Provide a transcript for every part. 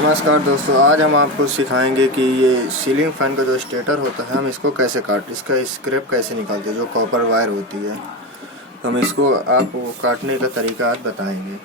नमस्कार दोस्तों, आज हम आपको सिखाएंगे कि ये सीलिंग फैन का जो स्टेटर होता है हम इसको कैसे इसका स्क्रैप कैसे निकालते हैं, जो कॉपर वायर होती है। तो हम इसको आपको काटने का तरीका आज बताएंगे।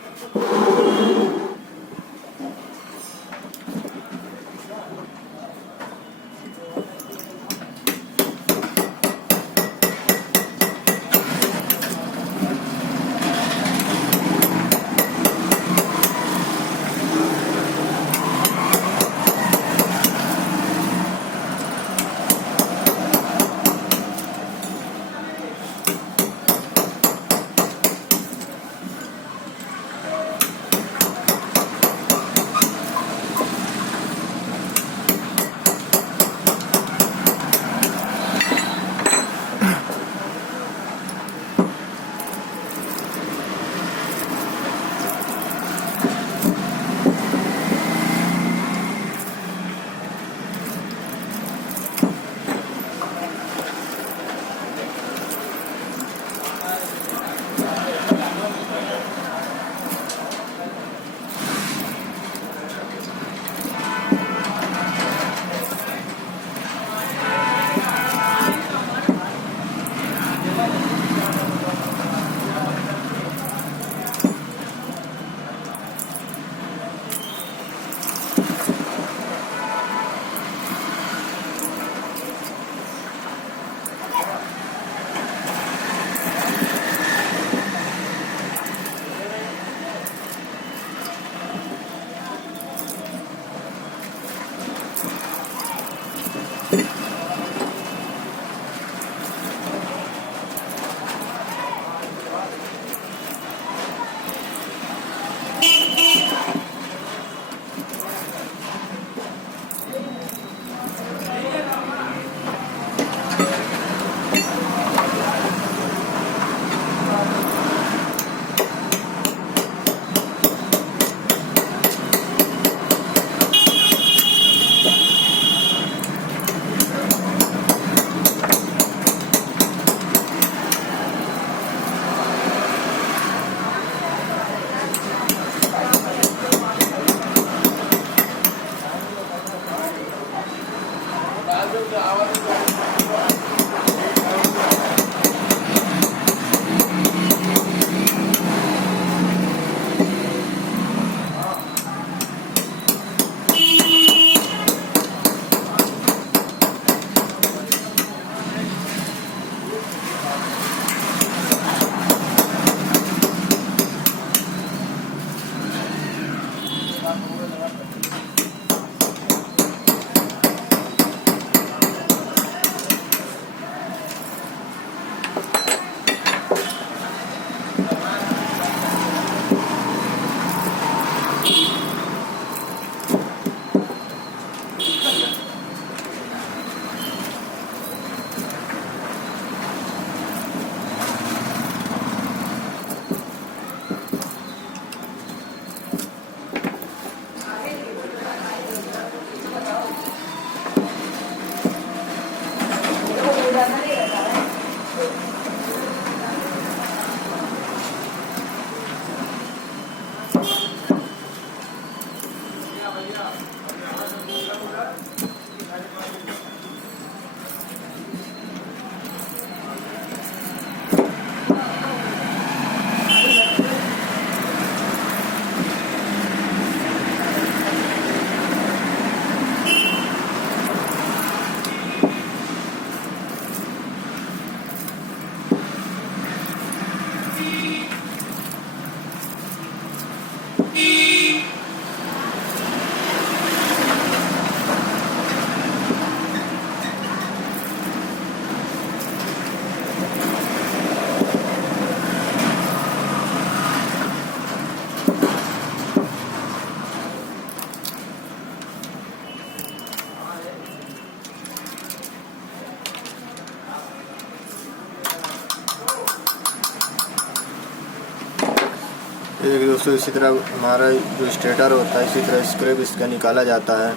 एक दोस्तों, इसी तरह हमारा जो स्टेटर होता है इसी तरह स्क्रैप इसका निकाला जाता है।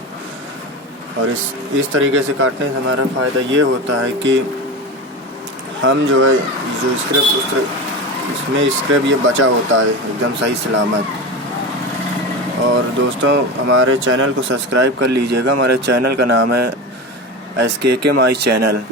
और इस तरीके से काटने से हमारा फ़ायदा ये होता है कि हम जो है जो स्क्रैप इसमें स्क्रैप ये बचा होता है एकदम सही सलामत। और दोस्तों हमारे चैनल को सब्सक्राइब कर लीजिएगा। हमारे चैनल का नाम है SKK माई चैनल।